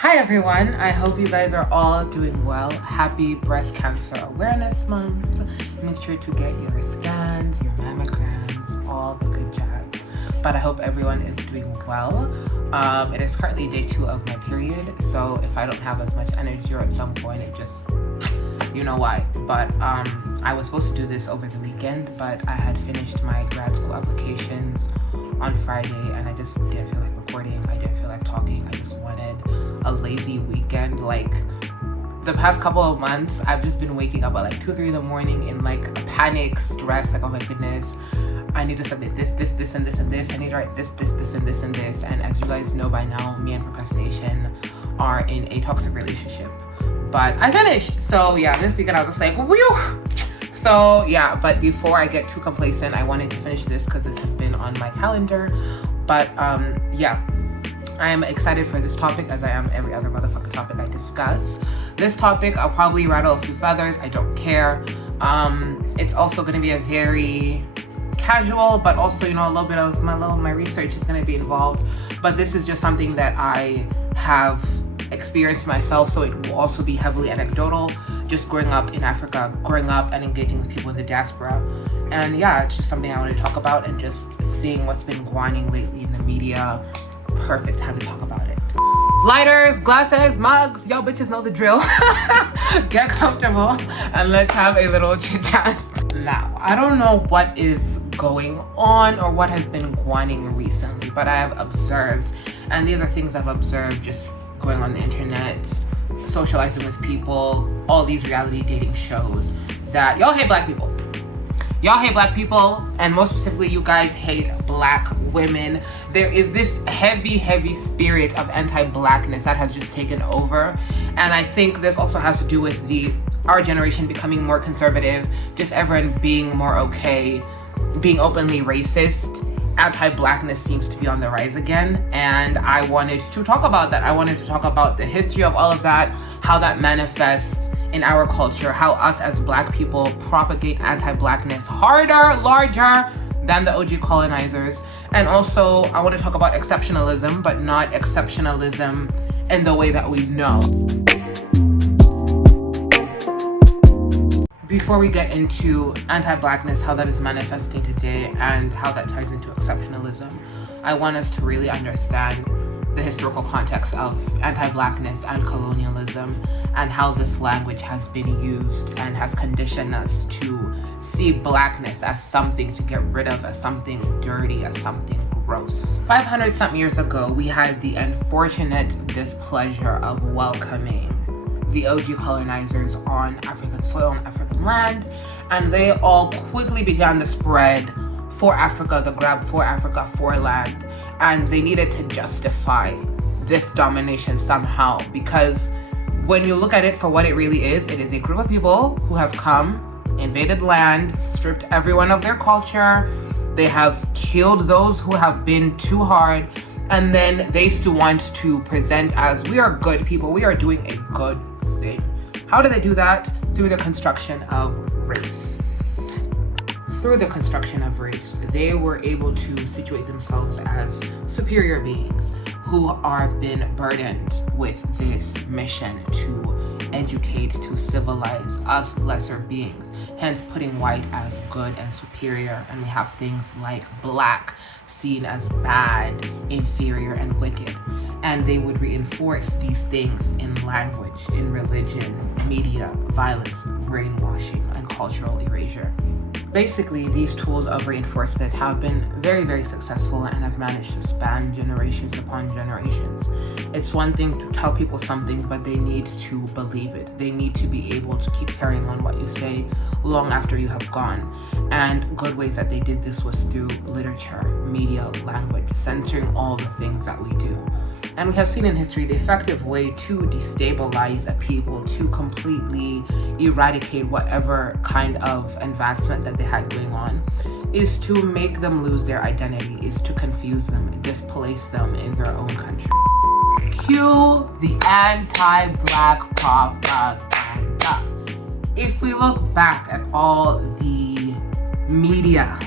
Hi everyone, I hope you guys are all doing well. Happy Breast Cancer Awareness Month. Make sure to get your scans, your mammograms, all the good jazz. But I hope everyone is doing well. It is currently day 2 of my period, so if I don't have as much energy or at some point it just, you know why. But I was supposed to do this over the weekend, but I had finished my grad school applications on Friday and I just didn't feel like recording, I didn't feel like talking, I just wanted a lazy weekend. Like the past couple of months, I've just been waking up at like 2-3 in the morning in like a panic, stress, like oh my goodness, I need to submit this, and this, I need to write this, and this. And as you guys know by now, me and procrastination are in a toxic relationship. But I finished, so yeah, this weekend I was just like, whew. So yeah, but before I get too complacent, I wanted to finish this because this had been on my calendar. But yeah, I am excited for this topic as I am every other motherfucking topic I discuss. This topic, I'll probably rattle a few feathers, I don't care. It's also gonna be a very casual, but also, you know, a little bit of my research is gonna be involved. But this is just something that I have experienced myself, so it will also be heavily anecdotal, just growing up in Africa, growing up and engaging with people in the diaspora. And yeah, it's just something I want to talk about and just seeing what's been whining lately in the media. Perfect time to talk about it. Lighters, glasses, mugs, y'all bitches know the drill. Get comfortable and let's have a little chit chat. Now, I don't know what is going on or what has been whining recently, but I have observed, and these are things I've observed just going on the internet, socializing with people, all these reality dating shows, that y'all hate black people. Y'all hate black people, and most specifically, you guys hate black women. There is this heavy spirit of anti-blackness that has just taken over. And I think this also has to do with our generation becoming more conservative, just everyone being more okay, being openly racist. Anti-blackness seems to be on the rise again, and I wanted to talk about that. I wanted to talk about the history of all of that, how that manifests in our culture, how us as black people propagate anti-blackness harder, larger than the OG colonizers. And also I want to talk about exceptionalism, but not exceptionalism in the way that we know. Before we get into anti-blackness, how that is manifesting today and how that ties into exceptionalism, I want us to really understand the historical context of anti-blackness and colonialism and how this language has been used and has conditioned us to see blackness as something to get rid of, as something dirty, as something gross. 500 something years ago, we had the unfortunate displeasure of welcoming the OG colonizers on African soil, on African land, and they all quickly began the spread for Africa, the grab for Africa, for land, and they needed to justify this domination somehow, because when you look at it for what it really is, it is a group of people who have come, invaded land, stripped everyone of their culture, they have killed those who have been too hard, and then they still want to present as, we are good people, we are doing a good thing. How do they do that? Through the construction of race. Through the construction of race, they were able to situate themselves as superior beings who are been burdened with this mission to educate, to civilize us lesser beings, hence putting white as good and superior. And we have things like black seen as bad, inferior, and wicked. And they would reinforce these things in language, in religion, media, violence, brainwashing, and cultural erasure. Basically, these tools of reinforcement have been very successful and have managed to span generations upon generations. It's one thing to tell people something, but they need to believe it. They need to be able to keep carrying on what you say long after you have gone. And good ways that they did this was through literature, media, language, censoring all the things that we do. And we have seen in history the effective way to destabilize a people, to completely eradicate whatever kind of advancement that they had going on, is to make them lose their identity, is to confuse them, displace them in their own country. Cue the anti-black propaganda. If we look back at all the media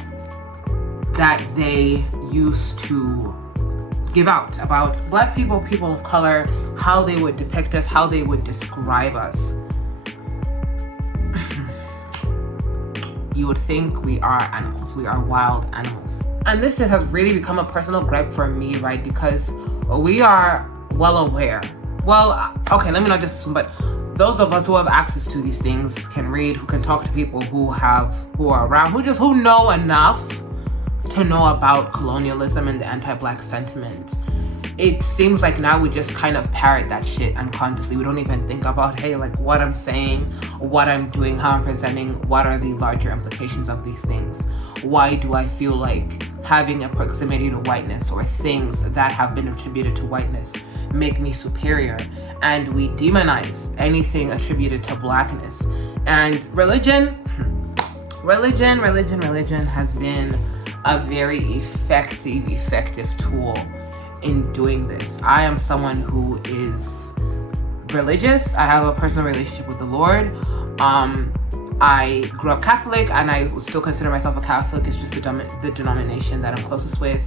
that they used to give out about Black people, people of color, how they would depict us, how they would describe us. You would think we are animals. We are wild animals. And this has really become a personal gripe for me, right? Because we are well aware. Well, okay, let me not just assume, but those of us who have access to these things can read, who can talk to people who are around, who know enough to know about colonialism and the anti-Black sentiment. It seems like now we just kind of parrot that shit unconsciously. We don't even think about, hey, like what I'm saying, what I'm doing, how I'm presenting, what are the larger implications of these things? Why do I feel like having a proximity to whiteness or things that have been attributed to whiteness make me superior? And we demonize anything attributed to Blackness. And religion has been a very effective tool in doing this. I am someone who is religious. I have a personal relationship with the Lord. I grew up Catholic, and I would still consider myself a Catholic. It's just the denomination that I'm closest with.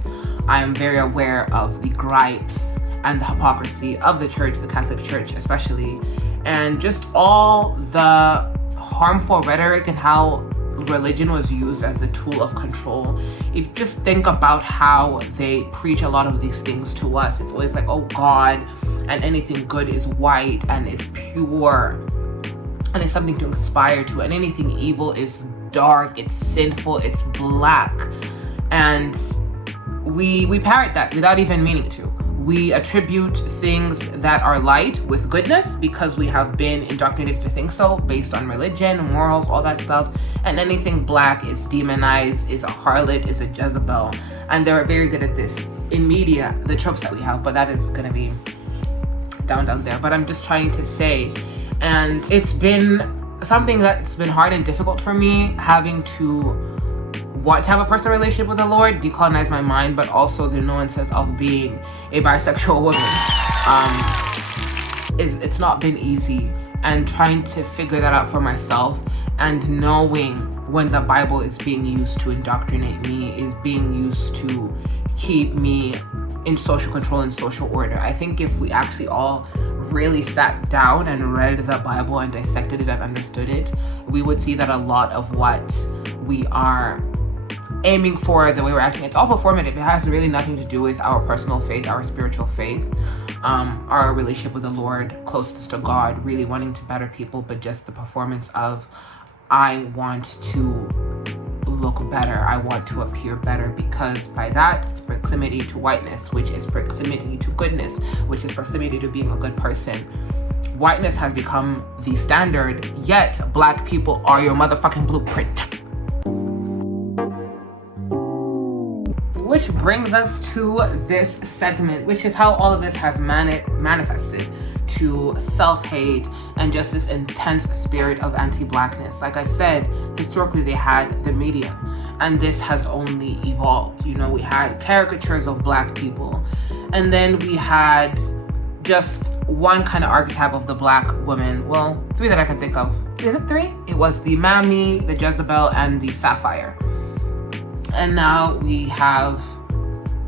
I am very aware of the gripes and the hypocrisy of the church, the Catholic Church especially, and just all the harmful rhetoric and how religion was used as a tool of control. If you just think about how they preach a lot of these things to us, it's always like, oh God, and anything good is white and is pure and is something to aspire to, and anything evil is dark, it's sinful, it's black. And we parrot that without even meaning to. We attribute things that are light with goodness because we have been indoctrinated to think so based on religion, morals, all that stuff. And anything Black is demonized, is a harlot, is a Jezebel. And they're very good at this in media, the tropes that we have, but that is gonna be down there. But I'm just trying to say, and it's been something that's been hard and difficult for me, having to want to have a personal relationship with the Lord, decolonize my mind, but also the nuances of being a bisexual woman. It's not been easy, and trying to figure that out for myself, and knowing when the Bible is being used to indoctrinate me, is being used to keep me in social control and social order. I think if we actually all really sat down and read the Bible and dissected it and understood it, we would see that a lot of what we are aiming for, the way we're acting, it's all performative. It has really nothing to do with our personal faith, our spiritual faith, our relationship with the Lord, closest to God, really wanting to better people, but just the performance of, I want to look better, I want to appear better, because by that, it's proximity to whiteness, which is proximity to goodness, which is proximity to being a good person. Whiteness has become the standard, yet Black people are your motherfucking blueprint. Which brings us to this segment, which is how all of this has manifested to self-hate and just this intense spirit of anti-Blackness. Like I said, historically they had the media, and this has only evolved. You know, we had caricatures of Black people, and then we had just one kind of archetype of the Black woman. Well, 3 that I can think of. Is it 3? It was the Mammy, the Jezebel, and the Sapphire. And now we have,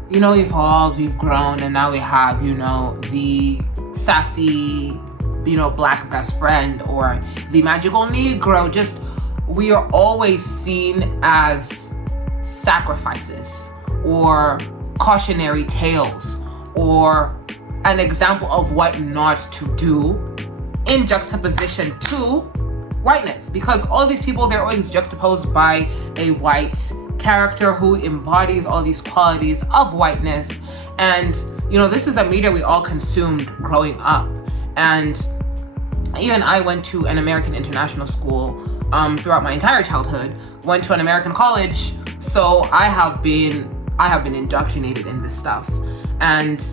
you know, evolved, we've grown, and now we have, you know, the sassy, you know, Black best friend, or the magical Negro. Just, we are always seen as sacrifices or cautionary tales or an example of what not to do in juxtaposition to whiteness, because all these people, they're always juxtaposed by a white character who embodies all these qualities of whiteness. And you know, this is a media we all consumed growing up, and even I went to an American international school throughout my entire childhood, went to an American college, so I have been indoctrinated in this stuff, and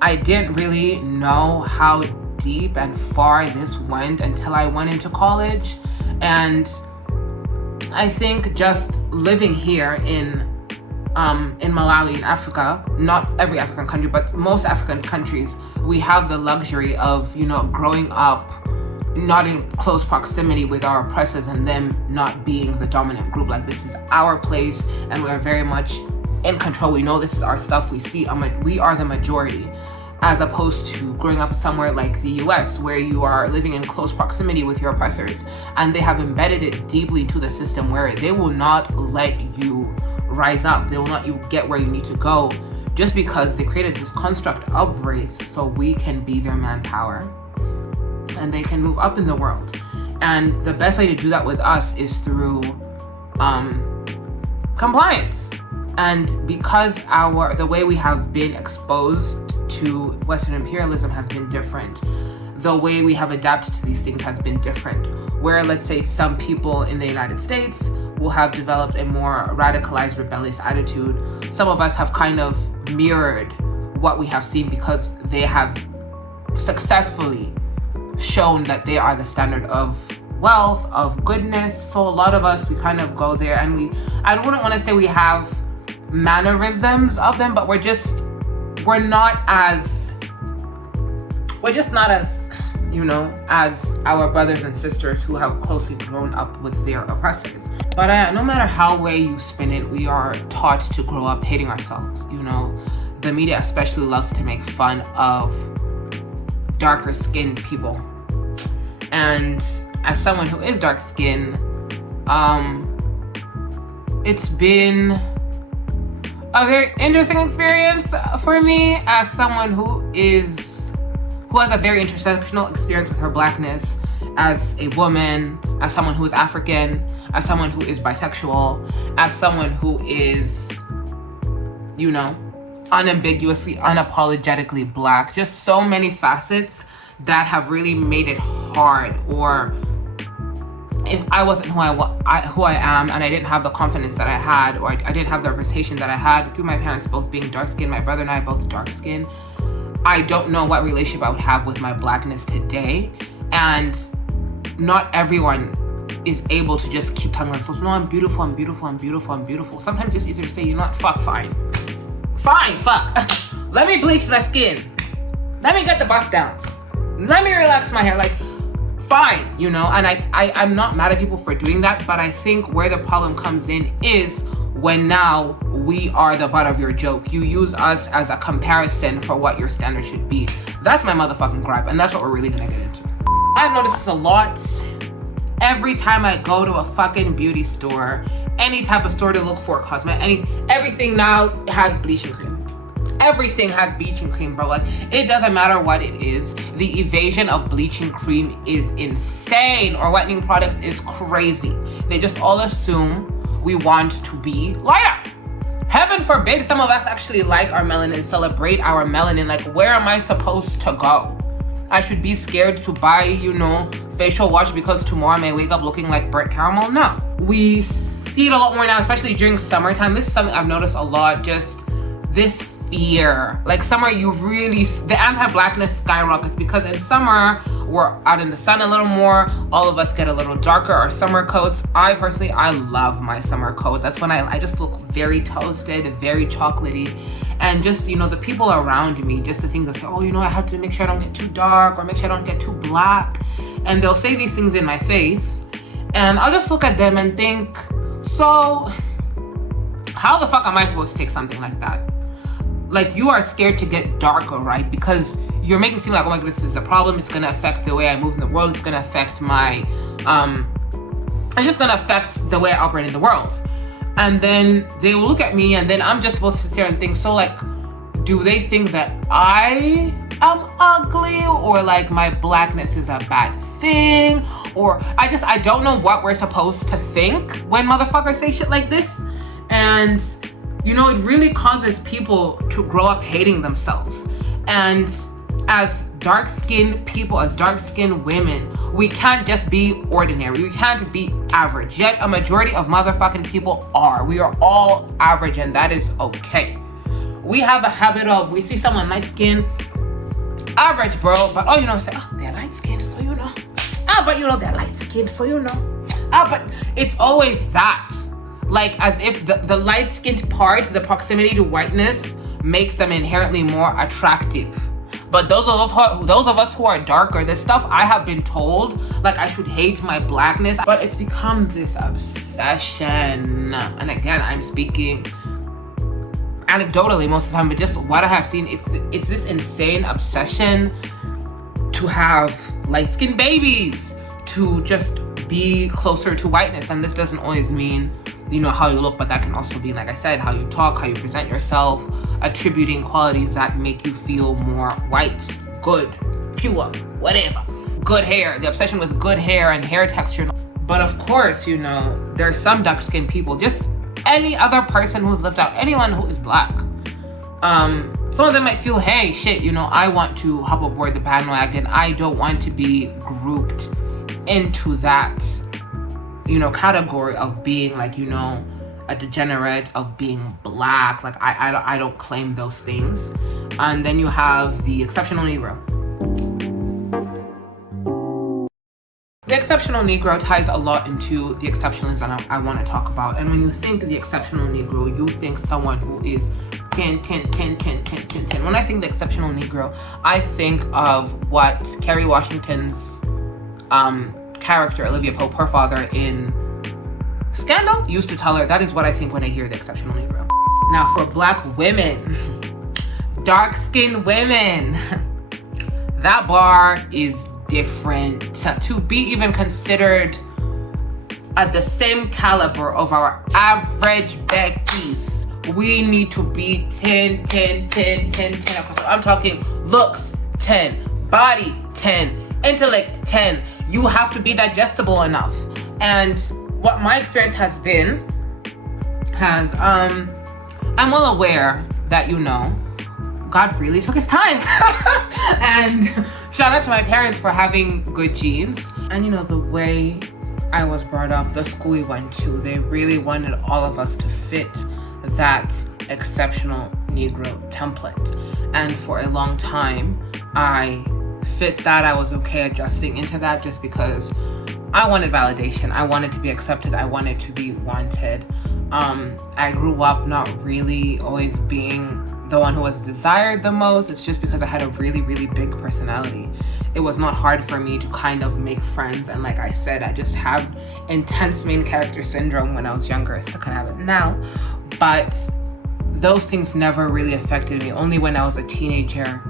I didn't really know how deep and far this went until I went into college. And I think just living here in Malawi, in Africa, not every African country, but most African countries, we have the luxury of, you know, growing up not in close proximity with our oppressors and them not being the dominant group. Like, this is our place, and we're very much in control. We know this is our stuff. We are the majority, as opposed to growing up somewhere like the US, where you are living in close proximity with your oppressors, and they have embedded it deeply into the system where they will not let you rise up. They will not let you get where you need to go, just because they created this construct of race so we can be their manpower and they can move up in the world. And the best way to do that with us is through compliance. And because the way we have been exposed to Western imperialism has been different, the way we have adapted to these things has been different. Where, let's say, some people in the United States will have developed a more radicalized, rebellious attitude. Some of us have kind of mirrored what we have seen because they have successfully shown that they are the standard of wealth, of goodness. So a lot of us, we kind of go there, and I wouldn't want to say we have mannerisms of them, but we're just not as, as our brothers and sisters who have closely grown up with their oppressors. But no matter how way you spin it, we are taught to grow up hating ourselves. The media especially loves to make fun of darker skinned people. And as someone who is dark skinned, it's been a very interesting experience for me as someone who has a very intersectional experience with her blackness, as a woman, as someone who is African, as someone who is bisexual, as someone who is, unambiguously, unapologetically Black. Just so many facets that have really made it hard. Or if I wasn't who I am, and I didn't have the confidence that I had, or I didn't have the representation that I had through my parents both being dark-skinned, my brother and I both dark-skinned, I don't know what relationship I would have with my Blackness today. And not everyone is able to just keep telling themselves, no, I'm beautiful, I'm beautiful, I'm beautiful, I'm beautiful. Sometimes it's easier to say, fuck. Let me bleach my skin. Let me get the bust downs. Let me relax my hair. Fine, and I'm not mad at people for doing that, but I think where the problem comes in is when now we are the butt of your joke. You use us as a comparison for what your standard should be. That's my motherfucking gripe, and that's what we're really gonna get into. I've noticed this a lot. Every time I go to a fucking beauty store, any type of store to look for cosmetic, everything now has bleaching cream. Everything has bleaching cream, bro. It doesn't matter what it is. The evasion of bleaching cream is insane, or whitening products is crazy. They just all assume we want to be lighter. Heaven forbid some of us actually like our melanin, celebrate our melanin. Where am I supposed to go? I should be scared to buy, facial wash because tomorrow I may wake up looking like burnt caramel? No. We see it a lot more now, especially during summertime. This is something I've noticed a lot, just this fear. Summer, the anti-blackness skyrockets because in summer, we're out in the sun a little more. All of us get a little darker, our summer coats. I love my summer coat. That's when I just look very toasted, very chocolatey. And just, the people around me, just the things that say, I have to make sure I don't get too dark or make sure I don't get too black. And they'll say these things in my face. And I'll just look at them and think, so how the fuck am I supposed to take something like that? You are scared to get darker, right? Because you're making it seem like, oh my goodness, this is a problem. It's gonna affect the way I move in the world. It's gonna affect it's just gonna affect the way I operate in the world. And then they will look at me, and then I'm just supposed to sit there and think, so do they think that I am ugly, or my blackness is a bad thing? Or I don't know what we're supposed to think when motherfuckers say shit like this. And it really causes people to grow up hating themselves. And as dark-skinned people, as dark-skinned women, we can't just be ordinary. We can't be average. Yet a majority of motherfucking people are. We are all average, and that is okay. We have a habit of, we see someone light-skinned, average, bro, but say, they're light-skinned, so but they're light-skinned, so but it's always that. As if the light-skinned part, the proximity to whiteness, makes them inherently more attractive. But those of us who are darker, the stuff I have been told, I should hate my blackness, but it's become this obsession. And again, I'm speaking anecdotally most of the time, but just what I have seen, it's this insane obsession to have light-skinned babies, to just be closer to whiteness. And this doesn't always mean, you know, how you look, but that can also be, like I said, how you talk, how you present yourself, attributing qualities that make you feel more white, good, pure, whatever. Good hair, the obsession with good hair and hair texture. But of course, you know, there's some dark-skinned people, just any other person who's lived out, anyone who is black. Some of them might feel, hey, shit, you know, I want to hop aboard the bandwagon. I don't want to be grouped into that, you know, category of being like, you know, a degenerate, of being black. Like, I don't claim those things. And then you have the exceptional Negro. The exceptional Negro ties a lot into the exceptionalism I want to talk about. And when you think the exceptional Negro, you think someone who is 10. When I think the exceptional Negro, I think of what Kerry Washington's character, Olivia Pope, her father in Scandal, used to tell her. That is what I think when I hear the exceptional Negro. Now, for black women, dark-skinned women, that bar is different. To be even considered at the same caliber of our average Beckies, we need to be 10. So I'm talking looks 10, body 10, intellect 10. You have to be digestible enough. And what my experience has been, I'm well aware that, you know, God really took his time. And shout out to my parents for having good genes. And, you know, the way I was brought up, the school we went to, they really wanted all of us to fit that exceptional Negro template. And for a long time, I fit that. I was okay adjusting into that just because I wanted validation. I wanted to be accepted. I wanted to be wanted. I grew up not really always being the one who was desired the most. It's just because I had a really, really big personality. It was not hard for me to kind of make friends. And like I said, I just had intense main character syndrome when I was younger. I still kind of have it now. But those things never really affected me. Only when I was a teenager,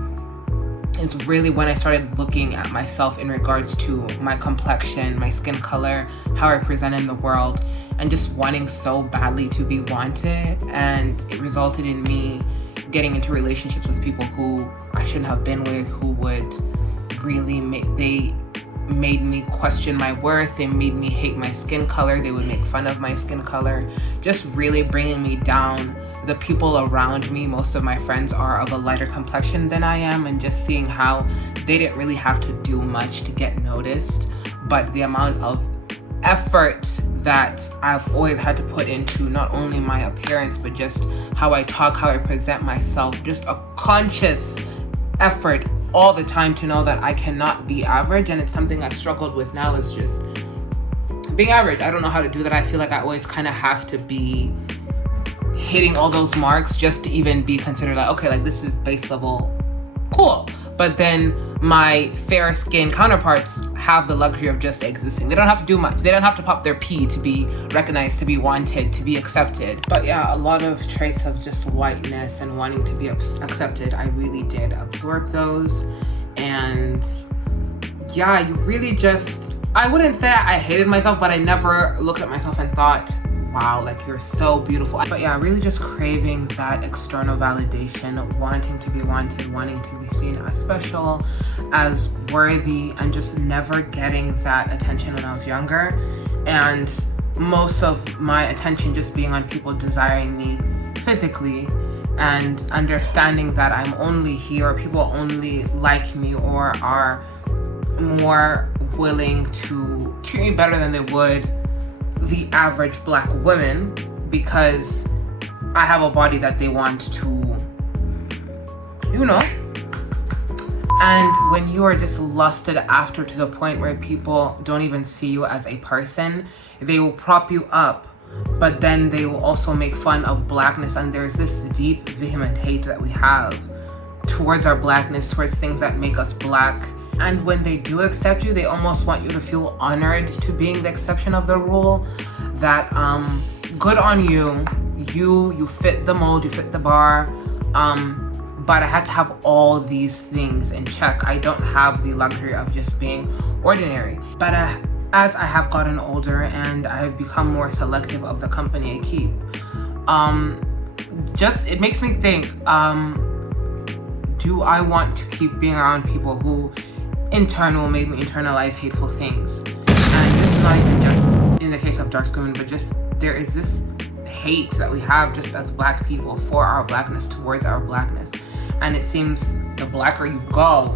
it's really when I started looking at myself in regards to my complexion, my skin color, how I present in the world, and just wanting so badly to be wanted. And it resulted in me getting into relationships with people who I shouldn't have been with, who would really made me question my worth. They made me hate my skin color. They would make fun of my skin color, just really bringing me down. The people around me, most of my friends are of a lighter complexion than I am, and just seeing how they didn't really have to do much to get noticed, but the amount of effort that I've always had to put into not only my appearance, but just how I talk, how I present myself, just a conscious effort all the time to know that I cannot be average. And it's something I struggled with now, is just being average. I don't know how to do that. I feel like I always kind of have to be hitting all those marks just to even be considered like, okay, like this is base level, cool. But then my fair skinned counterparts have the luxury of just existing. They don't have to do much. They don't have to pop their P to be recognized, to be wanted, to be accepted. But yeah, a lot of traits of just whiteness and wanting to be accepted, I really did absorb those. And yeah, you really just, I wouldn't say I hated myself, but I never looked at myself and thought, wow, like you're so beautiful. But yeah, really just craving that external validation, wanting to be wanted, wanting to be seen as special, as worthy, and just never getting that attention when I was younger. And most of my attention just being on people desiring me physically, and understanding that I'm only here, or people only like me or are more willing to treat me better than they would the average black woman, because I have a body that they want to, you know. And when you are just lusted after to the point where people don't even see you as a person, they will prop you up, but then they will also make fun of blackness. And there's this deep, vehement hate that we have towards our blackness, towards things that make us black. And when they do accept you, they almost want you to feel honored to being the exception of the rule. That good on you, you fit the mold, you fit the bar. But I had to have all these things in check. I don't have the luxury of just being ordinary. But as I have gotten older and I have become more selective of the company I keep, it makes me think, do I want to keep being around people who in turn will make me internalize hateful things? And this is not even just in the case of dark skin women, but just there is this hate that we have just as Black people for our Blackness, towards our Blackness. And it seems the blacker you go,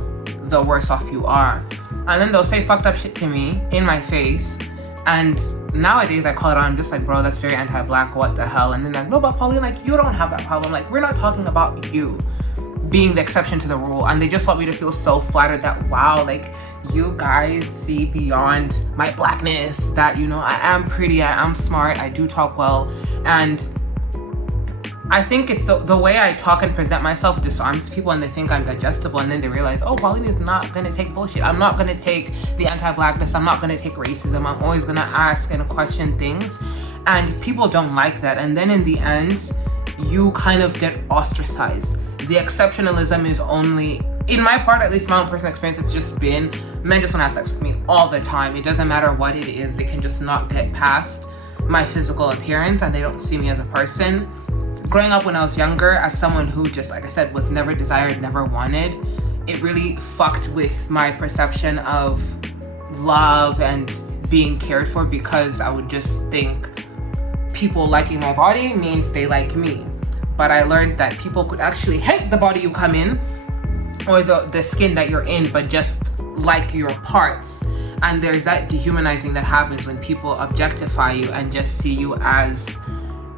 the worse off you are. And then they'll say fucked up shit to me in my face. And nowadays I call it on, I'm just like, bro, that's very anti-Black, what the hell? And then they're like, no, but Pauline, like, you don't have that problem. Like, we're not talking about you being the exception to the rule. And they just want me to feel so flattered that, wow, like, you guys see beyond my Blackness, that, you know, I am pretty, I am smart, I do talk well. And I think it's the way I talk and present myself disarms people, and they think I'm digestible, and then they realize, oh, Pauline is not gonna take bullshit. I'm not gonna take the anti-Blackness, I'm not gonna take racism. I'm always gonna ask and question things, and people don't like that. And then in the end, you kind of get ostracized. The exceptionalism is only, in my part, at least my own personal experience, it's just been, men just wanna have sex with me all the time. It doesn't matter what it is, they can just not get past my physical appearance, and they don't see me as a person. Growing up when I was younger, as someone who just, like I said, was never desired, never wanted, it really fucked with my perception of love and being cared for, because I would just think people liking my body means they like me. But I learned that people could actually hate the body you come in, or the skin that you're in, but just like your parts. And there's that dehumanizing that happens when people objectify you and just see you as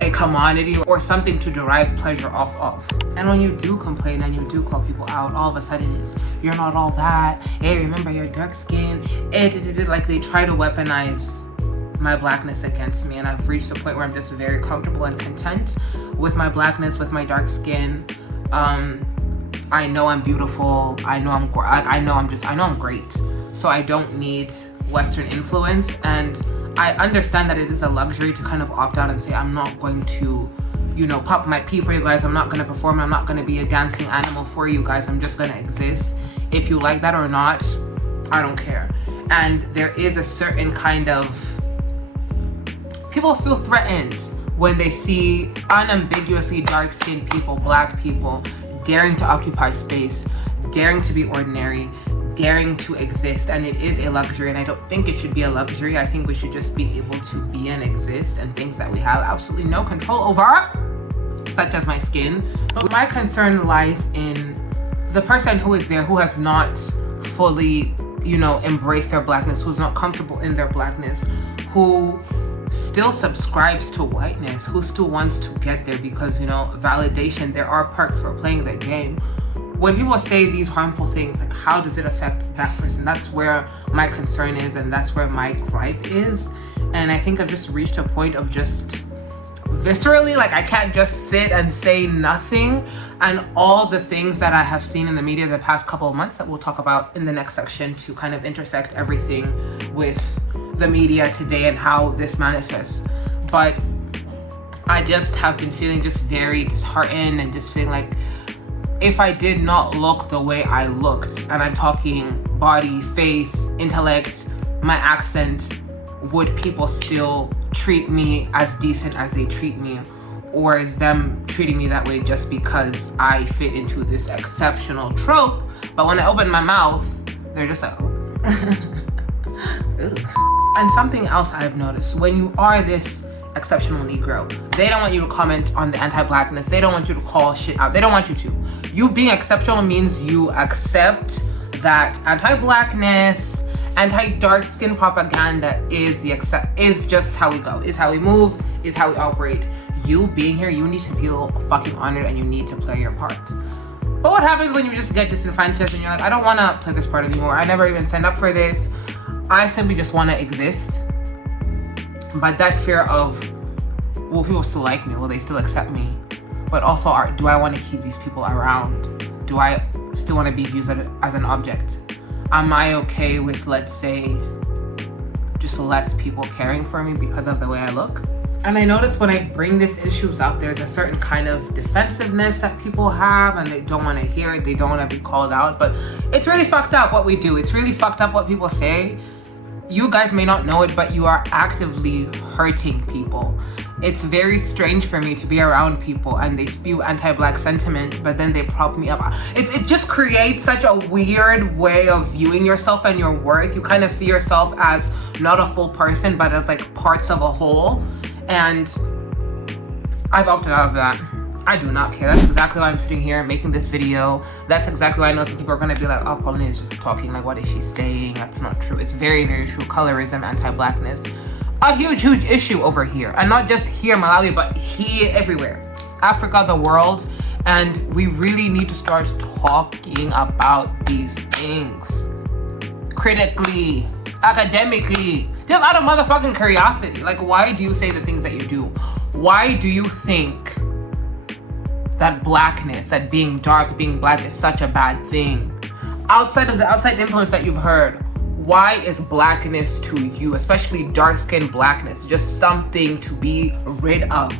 a commodity or something to derive pleasure off of. And when you do complain and you do call people out, all of a sudden it's, you're not all that, hey, remember your dark skin, like they try to weaponize my Blackness against me. And I've reached a point where I'm just very comfortable and content with my Blackness, with my dark skin. I know I'm beautiful, I know I'm great. So I don't need Western influence, and I understand that it is a luxury to kind of opt out and say, I'm not going to, you know, pop my pee for you guys. I'm not going to perform. I'm not going to be a dancing animal for you guys. I'm just going to exist. If you like that or not, I don't care. And there is a certain kind of, people feel threatened when they see unambiguously dark-skinned people, Black people, daring to occupy space, daring to be ordinary, daring to exist. And it is a luxury, and I don't think it should be a luxury. I think we should just be able to be and exist, and things that we have absolutely no control over, such as my skin. But my concern lies in the person who is there, who has not fully, you know, embraced their Blackness, who's not comfortable in their Blackness, who still subscribes to whiteness, who still wants to get there because, you know, validation, there are perks for playing the game. When people say these harmful things, like, how does it affect that person? That's where my concern is, and that's where my gripe is. And I think I've just reached a point of just viscerally, like, I can't just sit and say nothing. And all the things that I have seen in the media the past couple of months that we'll talk about in the next section to kind of intersect everything with the media today and how this manifests. But I just have been feeling just very disheartened and just feeling like, if I did not look the way I looked, and I'm talking body, face, intellect, my accent, would people still treat me as decent as they treat me? Or is them treating me that way just because I fit into this exceptional trope? But when I open my mouth, they're just like, oh. And something else I've noticed, when you are this exceptional Negro, they don't want you to comment on the anti-Blackness. They don't want you to call shit out. They don't want you to. You being exceptional means you accept that anti-Blackness, anti-dark skin propaganda is just how we go, is how we move, is how we operate. You being here, you need to feel fucking honored, and you need to play your part. But what happens when you just get disenfranchised and you're like, I don't want to play this part anymore. I never even signed up for this. I simply just want to exist. But that fear of, will people still like me? Will they still accept me? But also, do I want to keep these people around? Do I still want to be used as an object? Am I okay with, let's say, just less people caring for me because of the way I look? And I notice when I bring these issues up, there's a certain kind of defensiveness that people have, and they don't want to hear it, they don't want to be called out. But it's really fucked up what we do. It's really fucked up what people say. You guys may not know it, but you are actively hurting people. It's very strange for me to be around people and they spew anti-Black sentiment, but then they prop me up. It just creates such a weird way of viewing yourself and your worth. You kind of see yourself as not a full person, but as like parts of a whole. And I've opted out of that. I do not care. That's exactly why I'm sitting here making this video. That's exactly why I know some people are gonna be like, oh, Pauline is just talking, like what is she saying? That's not true. It's very, very true. Colorism, anti-Blackness, a huge, huge issue over here. And not just here, Malawi, but here, everywhere. Africa, the world. And we really need to start talking about these things. Critically, academically, just out of motherfucking curiosity. Like, why do you say the things that you do? Why do you think that Blackness, that being dark, being Black is such a bad thing? Outside of the outside influence that you've heard, why is Blackness to you, especially dark-skinned Blackness, just something to be rid of?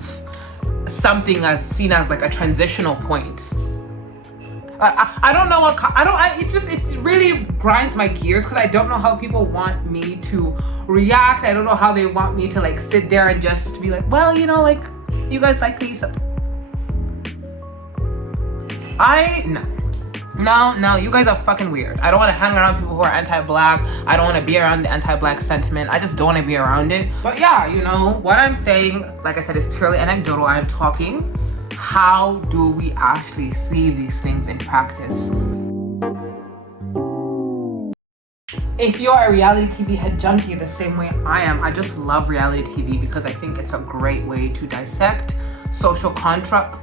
Something as seen as like a transitional point. I don't know what, it really grinds my gears because I don't know how people want me to react. I don't know how they want me to like sit there and just be like, well, you know, like, you guys like me, so. No, you guys are fucking weird. I don't want to hang around people who are anti-Black. I don't want to be around the anti-Black sentiment. I just don't want to be around it. But yeah, you know, what I'm saying, like I said, is purely anecdotal. I'm talking, how do we actually see these things in practice? If you're a reality TV head junkie the same way I am, I just love reality TV because I think it's a great way to dissect social constructs,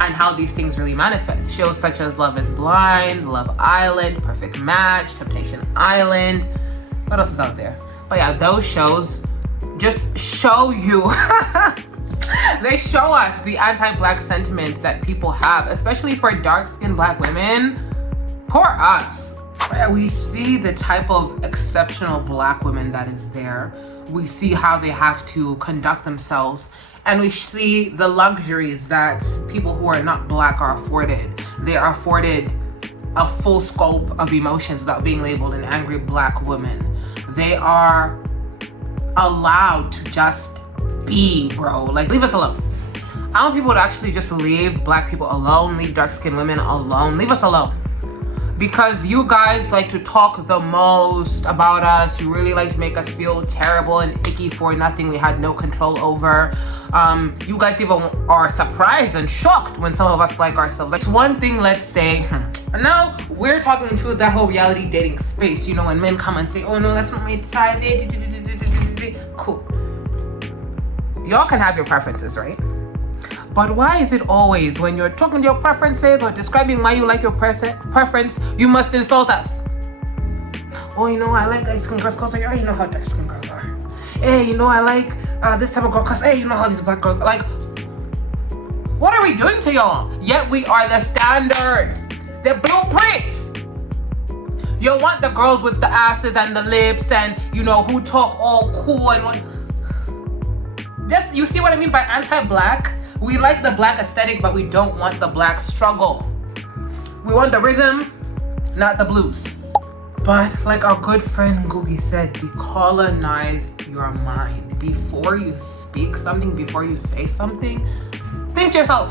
and how these things really manifest. Shows such as Love is Blind, Love Island, Perfect Match, Temptation Island. What else is out there? But yeah, those shows just show you, they show us the anti-Black sentiment that people have, especially for dark-skinned Black women. Poor us. We see the type of exceptional Black women that is there. We see how they have to conduct themselves, and we see the luxuries that people who are not Black are afforded. They are afforded a full scope of emotions without being labeled an angry Black woman. They are allowed to just be, bro. Like, leave us alone. I want people to actually just leave Black people alone, leave dark-skinned women alone, leave us alone. Because you guys like to talk the most about us. You really like to make us feel terrible and icky for nothing we had no control over. You guys even are surprised and shocked when some of us like ourselves. That's one thing, let's say. And now we're talking into that whole reality dating space. You know, when men come and say, oh no, that's not my type. Cool. Y'all can have your preferences, right? But why is it always when you're talking your preferences or describing why you like your preference, you must insult us? Oh, you know, I like light skin girls because, oh, you know how dark skin girls are. Hey, you know, I like this type of girl because, hey, you know how these Black girls are. Like, what are we doing to y'all? Yet we are the standard, the blueprints. You want the girls with the asses and the lips and, you know, who talk all cool and what. Just, you see what I mean by anti-Black? We like the Black aesthetic, but we don't want the Black struggle. We want the rhythm, not the blues. But like our good friend Ngũgĩ said, decolonize your mind. Before you speak something, before you say something, think to yourself,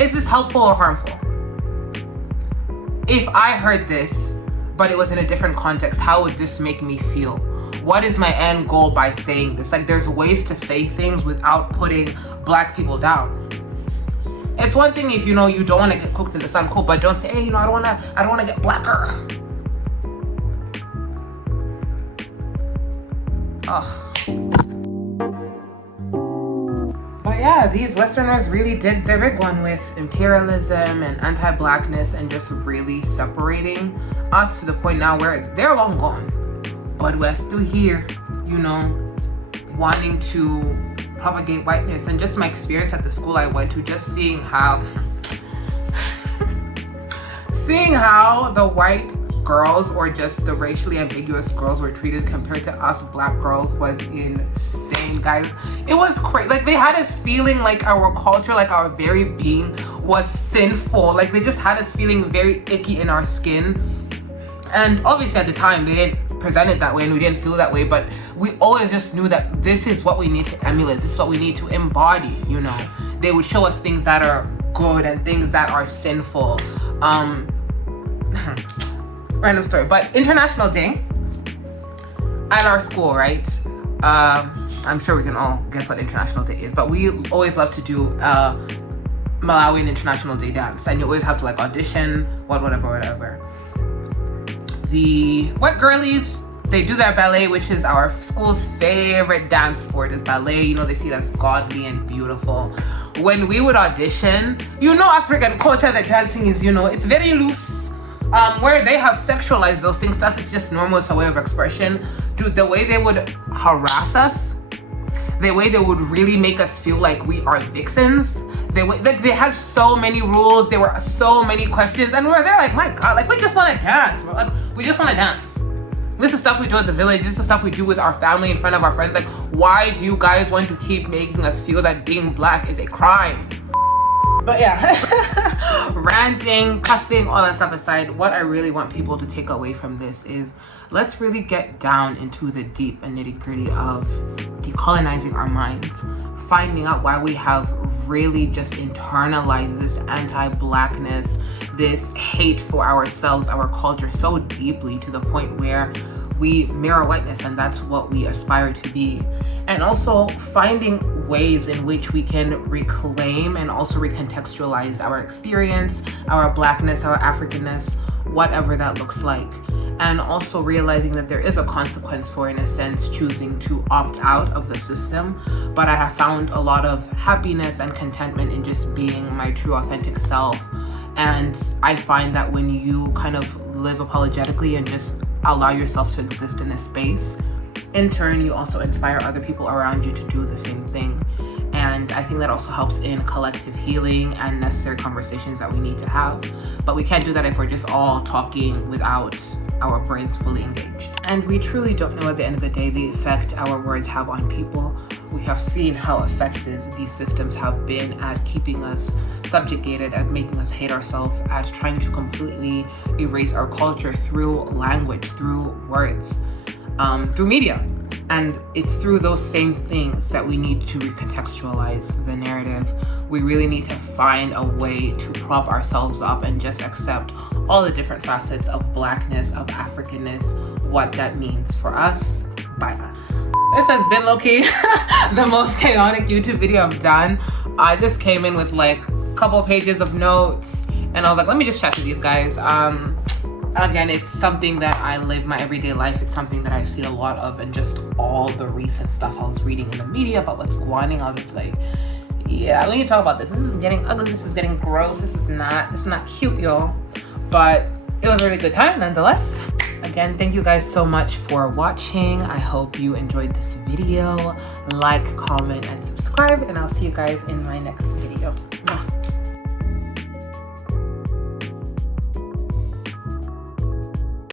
is this helpful or harmful? If I heard this, but it was in a different context, how would this make me feel? What is my end goal by saying this? Like, there's ways to say things without putting Black people down. It's one thing if, you know, you don't want to get cooked in the sun, cool, but don't say, hey, you know, I don't want to get blacker. Ugh. But yeah, these Westerners really did their big one with imperialism and anti-Blackness and just really separating us to the point now where they're long gone. But we're still here, you know, wanting to propagate whiteness. And just my experience at the school I went to, just seeing how the white girls or just the racially ambiguous girls were treated compared to us black girls was insane, guys. It was crazy. Like, they had us feeling like our culture, like our very being was sinful. Like, they just had us feeling very icky in our skin. And obviously at the time they didn't present it that way and we didn't feel that way, but we always just knew that this is what we need to emulate, this is what we need to embody, you know. They would show us things that are good and things that are sinful. Random story, but International Day at our school, right? I'm sure we can all guess what International Day is, but we always love to do Malawian International Day dance, and you always have to like audition, whatever. The white girlies, they do their ballet, which is our school's favorite dance sport, is ballet. You know, they see it as godly and beautiful. When we would audition, you know, African culture, the dancing is, you know, it's very loose. Where they have sexualized those things, that's it's just normal, it's a way of expression. Dude, the way they would harass us, the way they would really make us feel like we are vixens, they had so many rules, there were so many questions, and we're there like, my God, like, we just want to dance. We're like, we just want to dance. This is stuff we do at the village. This is stuff we do with our family in front of our friends. Like, why do you guys want to keep making us feel that being black is a crime? But yeah, ranting, cussing, all that stuff aside, what I really want people to take away from this is, let's really get down into the deep and nitty-gritty of decolonizing our minds, finding out why we have really just internalized this anti-blackness, this hate for ourselves, our culture so deeply to the point where we mirror whiteness, and that's what we aspire to be. And also finding ways in which we can reclaim and also recontextualize our experience, our blackness, our Africanness, whatever that looks like. And also realizing that there is a consequence for, in a sense, choosing to opt out of the system. But I have found a lot of happiness and contentment in just being my true authentic self. And I find that when you kind of live apologetically and just allow yourself to exist in a space, in turn, you also inspire other people around you to do the same thing. And I think that also helps in collective healing and necessary conversations that we need to have. But we can't do that if we're just all talking without our brains fully engaged. And we truly don't know at the end of the day the effect our words have on people. We have seen how effective these systems have been at keeping us subjugated, at making us hate ourselves, at trying to completely erase our culture through language, through words, through media. And it's through those same things that we need to recontextualize the narrative. We really need to find a way to prop ourselves up and just accept all the different facets of blackness, of Africanness, what that means for us, by us. This has been low-key the most chaotic YouTube video I've done. I just came in with like a couple pages of notes and I was like, let me just chat to these guys. Again, it's something that I live my everyday life. It's something that I've seen a lot of, and just all the recent stuff I was reading in the media about what's going on. I was just like, yeah, we need to talk about this. This is getting ugly. This is getting gross. This is not cute, y'all. But it was a really good time nonetheless. Again, thank you guys so much for watching. I hope you enjoyed this video. Like, comment, and subscribe, and I'll see you guys in my next video. Mwah.